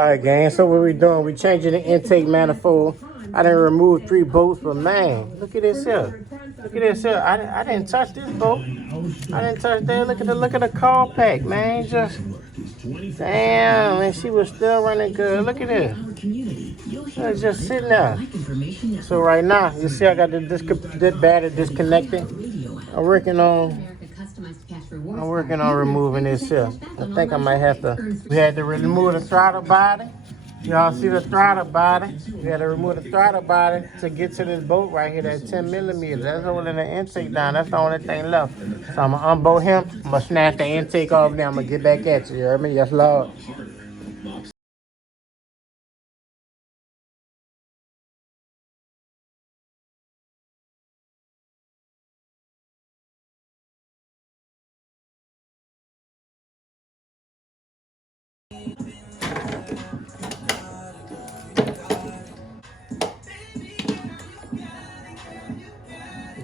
Alright, gang, so what we doing? We changing the intake manifold. I done removed 3 bolts, but man, look at this here. Look at this here. I didn't touch this bolt. I didn't touch that. Look at the call pack, man. Just damn, and she was still running good. Look at this. It's just sitting there. So right now, you see I got this battery disconnected. I'm working on removing this here. I think I might have to. We had to remove the throttle body. Y'all see the throttle body? We had to remove the throttle body to get to this bolt right here, that 10 millimeters. That's holding the intake down. That's the only thing left. So I'm gonna unbolt him. I'm gonna snap the intake off now. I'm gonna get back at you. You heard me? Yes, Lord.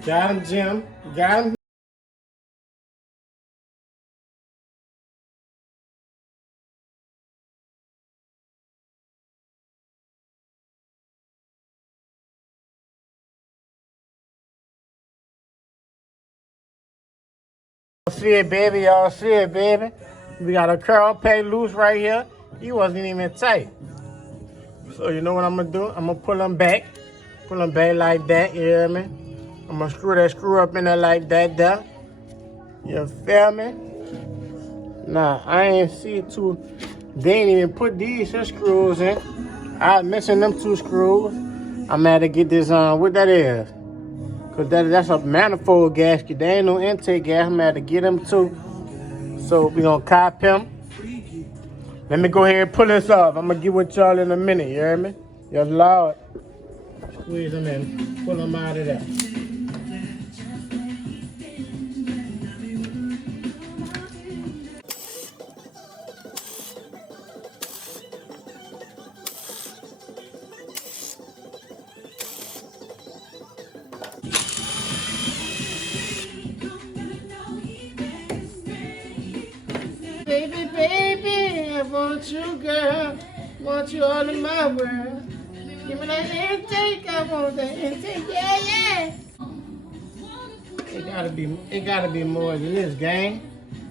Got him, Jim. Got him. Y'all see it, baby. Y'all see it, baby. We got a curl peg loose right here. He wasn't even tight. So you know what I'm gonna do? I'm gonna pull him back. Pull him back like that, you hear me? I'm gonna screw that screw up in there like that there. You feel me? Nah, I ain't see it too. They ain't even put these here screws in. I was missing them 2 screws. I'm gonna have to get this what that is. Cause that's a manifold gasket. There ain't no intake gas. I'm gonna have to get them too. So we gonna cop him. Let me go ahead and pull this off. I'm gonna get with y'all in a minute, you hear me? Yes, Lord. Squeeze them in. Pull them out of there. Baby, baby, I want you, girl. Want you all in my world. Give me that intake, I want that intake, yeah, yeah. It gotta be more than this, gang.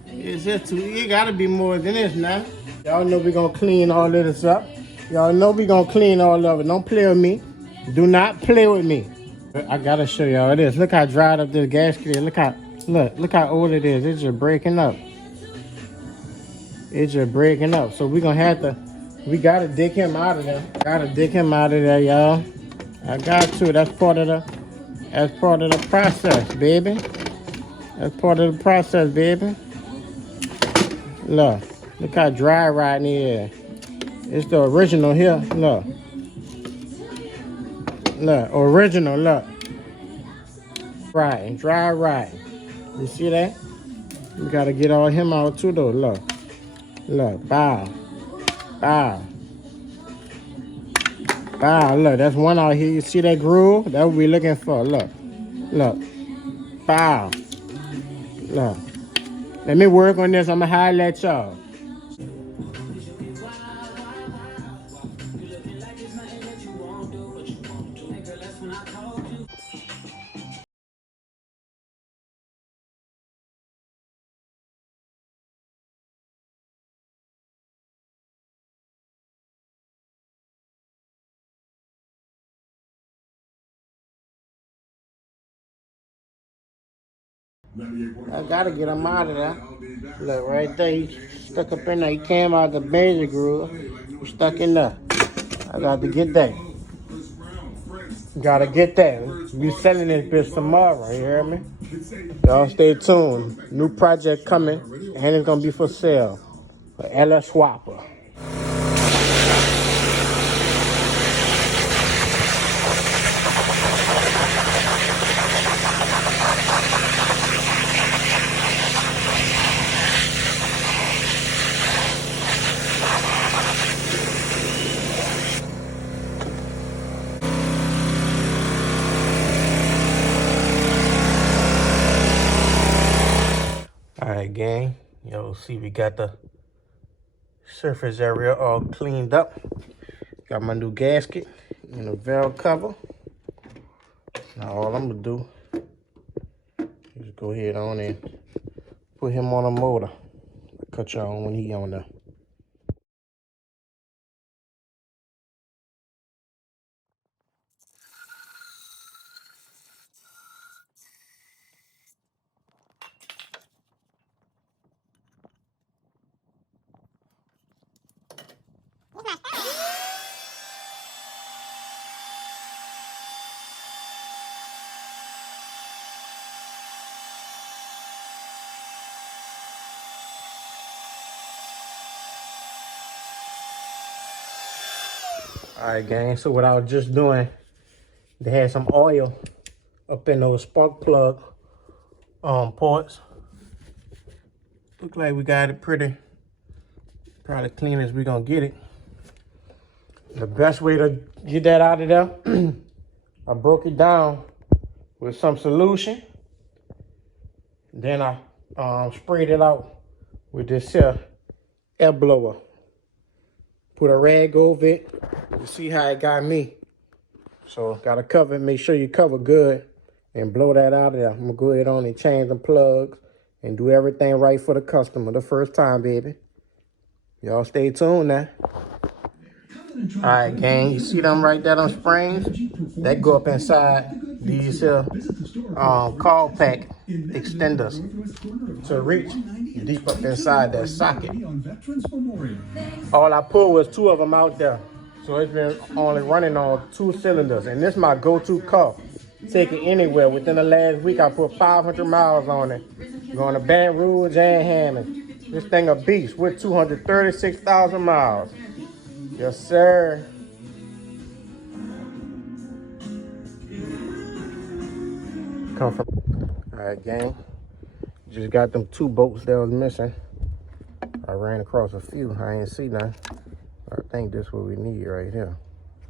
It's just it gotta be more than this now. Y'all know we gonna clean all of this up. Y'all know we gonna clean all of it. Don't play with me. Do not play with me. I gotta show y'all this. Look how dried up this gasket is. Look how old it is. It's just breaking up. It's just breaking up. So we gotta dig him out of there. Gotta dig him out of there, y'all. I got to. That's part of the process, baby. That's part of the process, baby. Look how dry riding it is. It's the original here. Look, original. Look, dry riding. You see that? We gotta get all him out too, though. Look, bow. Look, that's one out here. You see that groove? That's what we looking for. Look, bow. Look. Let me work on this. I'm gonna highlight y'all. I gotta get him out of there. Look, right there, he stuck up in there. He came out the basic groove. He stuck in there. I got to get that. Gotta get that. We selling this bitch tomorrow, you hear me? Y'all stay tuned. New project coming, and it's gonna be for sale. For Ella Swapper. All right, gang. Yo, see, we got the Surface area all cleaned up. Got my new gasket and a valve cover. Now all I'm gonna do is go ahead on and put him on a motor. Cut you on when he on there. All right, gang, so what I was just doing, they had some oil up in those spark plug ports. Look like we got it probably clean as we gonna get it. The best way to get that out of there, I broke it down with some solution. Then I sprayed it out with this here air blower. Put a rag over it. You see how it got me. So gotta cover it, make sure you cover good and blow that out of there. I'm gonna go ahead on and change the plugs and do everything right for the customer the first time, baby. Y'all stay tuned now. All right, gang, you see them right there, them springs? That go up inside these call pack extenders to reach deep up inside that socket. All I pulled was 2 of them out there. So it's been only running on 2 cylinders. And this is my go-to car. Take it anywhere. Within the last week, I put 500 miles on it. Going to Baton Rouge and Hammond. This thing a beast with 236,000 miles. Yes, sir. Come from. All right, gang. Just got them 2 bolts that was missing. I ran across a few. I ain't see none. I think this is what we need right here.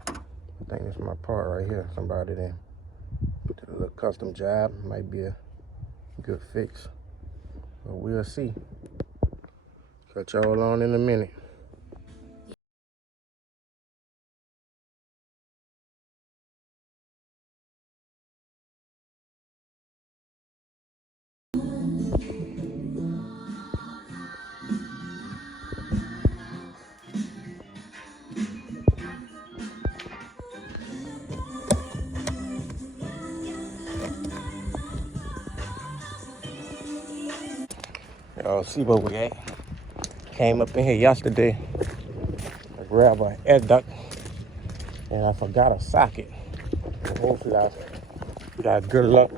I think this is my part right here. Somebody did a little custom job. Might be a good fix. But we'll see. Cut y'all on in a minute. Y'all see what we at. Came up in here yesterday. I grabbed an air duct and I forgot a socket. And hopefully I got good luck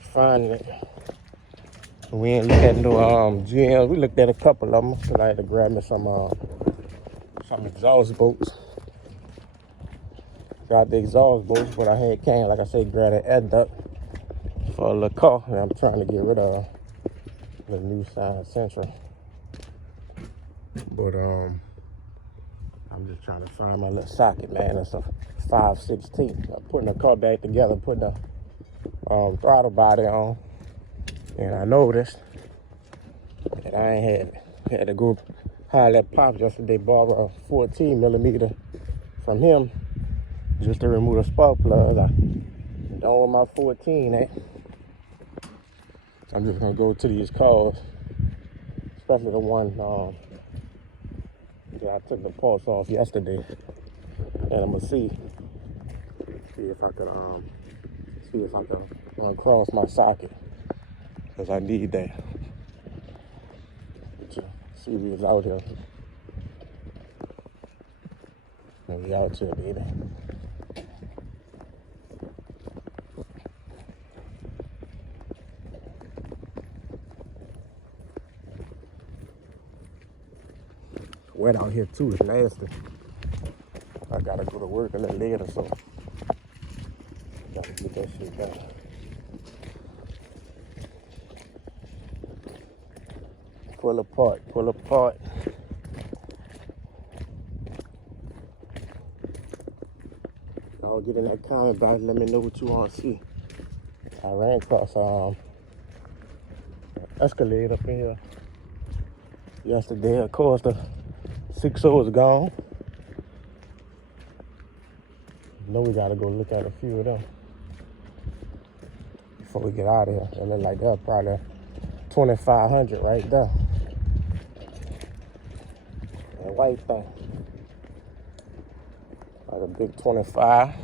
finding it. We ain't looked at no GMs. We looked at a couple of them because I had to grab me some exhaust bolts. Got the exhaust bolts, but I came, like I said, grab an air duct for a little car. And I'm trying to get rid of the Nissan Sentra. But I'm just trying to find my little socket, man. It's a 5/16. I'm putting the car back together, putting the throttle body on, and I noticed that I ain't had to go holler at Pops yesterday, borrow a 14 millimeter from him just to remove the spark plug. I don't want my 14 at. I'm just gonna go to these cars, especially the one that I took the parts off yesterday, and I'm gonna see if I can uncross my socket, because I need that. See who's out here. We out here, baby. Wet out here too, it's nasty. I gotta go to work a little later, so gotta get that shit done. Pull apart, pull apart. Y'all get in that comment box, let me know what you want to see. I ran across Escalade up in here. yesterday. Of course, the 6.0 is gone. You know we gotta go look at a few of them before we get out of here. They look like they're probably 2,500 right there. That white thing. Like a big 25.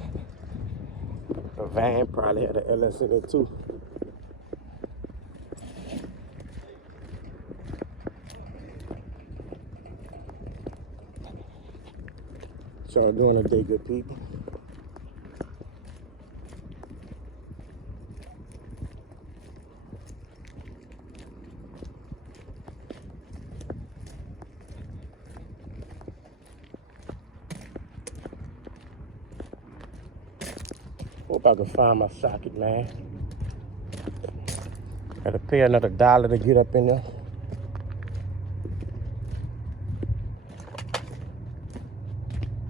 The van probably had an LS in it too. So y'all doing today, good people? Hope I can find my socket, man. Gotta pay another $1 to get up in there.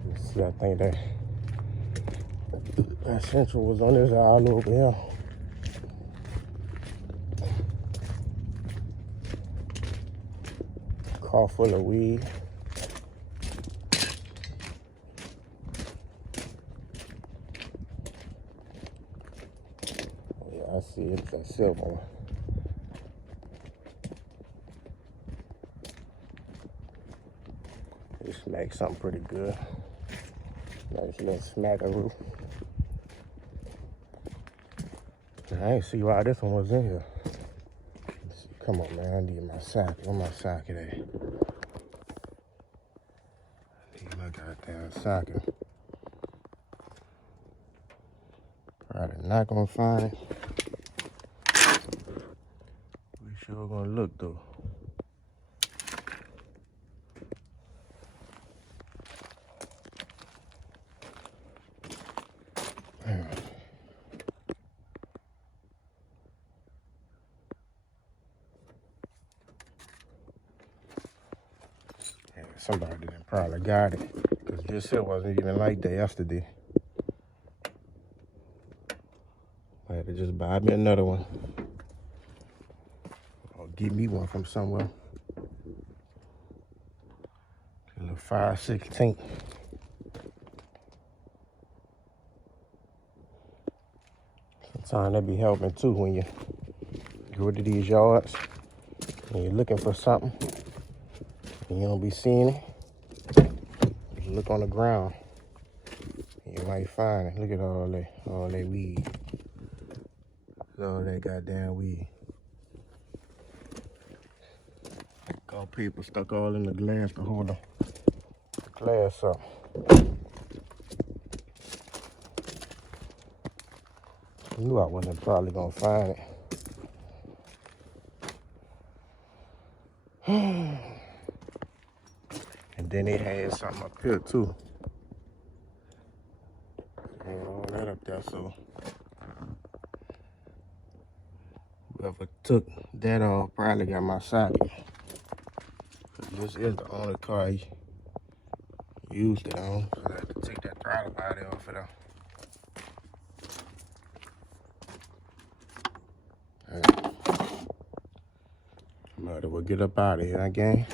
Let's see, I think that Sentra was on this aisle over here. Car full of weed. Yeah, I see it's a silver one. This makes something pretty good. Nice little smackaroo. I ain't see why this one was in here. Come on, man. I need my socket. Where my socket at? I need my goddamn socket. Probably not gonna find it. We sure gonna look though. Somebody didn't probably got it, because this here wasn't even like that yesterday. I had to just buy me another one. Or give me one from somewhere. A little 5/16. Sometimes that be helping too when you go to these yards and you're looking for something. And you don't be seeing it. You look on the ground. You might find it. Look at all that weed. All that goddamn weed. All people stuck all in the glass to hold the glass up. I knew I wasn't probably gonna find it. And then it had something up here too. And all that up there, so whoever took that off probably got my socket. This is the only car I used it on, so I had to take that throttle body off of there. Might as well get up out of here again.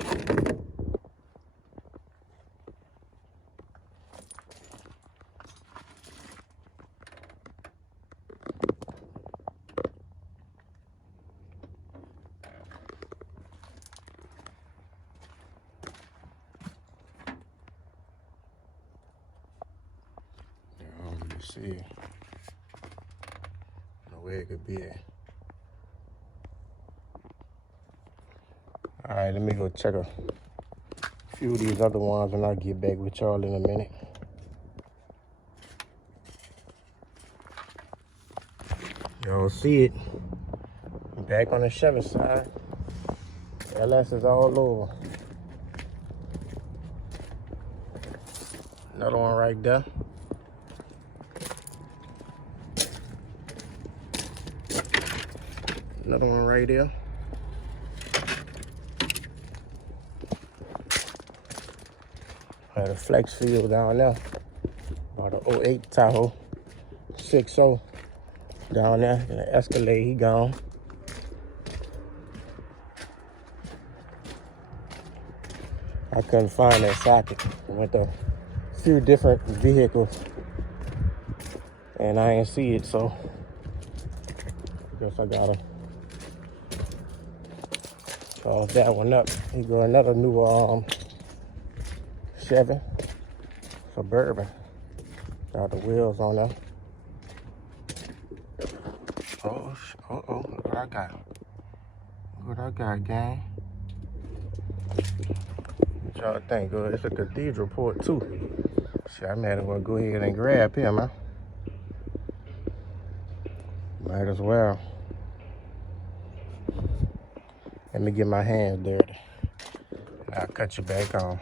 See, I don't know where it could be at. All right, let me go check a few of these other ones and I'll get back with y'all in a minute. Y'all see it. Back on the Chevy side. LS is all over. Another one right there. Another one right there. Had a flex field down there. About an 08 Tahoe 6.0 down there. And the Escalade, he gone. I couldn't find that socket. I went to a few different vehicles and I didn't see it, so I guess I gotta charge that one up. Here go another new Chevy Suburban. Got the wheels on there. Uh-oh, look what I got. Look what I got, gang. What y'all think? Good. It's a cathedral port too. Shit, I might as well go ahead and grab him, man. Might as well. Let me get my hands dirty. I'll cut you back on.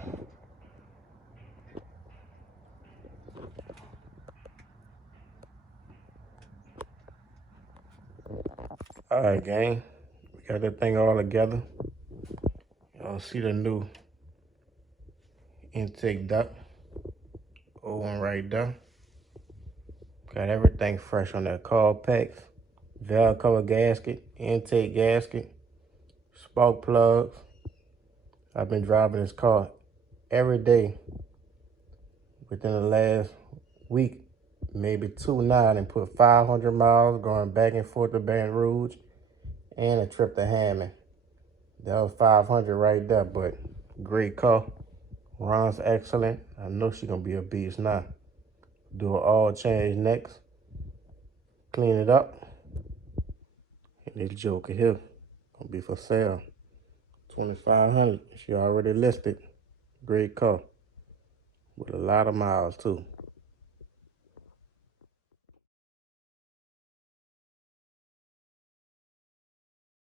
All right, gang. We got that thing all together. Y'all see the new intake duct. Old one right there. Got everything fresh on that coil packs. Valve cover gasket, intake gasket, spark plugs. I've been driving this car every day within the last week, maybe 2 now, and put 500 miles going back and forth to Baton Rouge and a trip to Hammond. That was 500 right there, but great car. Runs excellent. I know she's gonna be a beast now. Do an oil change next. Clean it up. And this joker here gonna be for sale. 2,500. She already listed. Great car with a lot of miles too.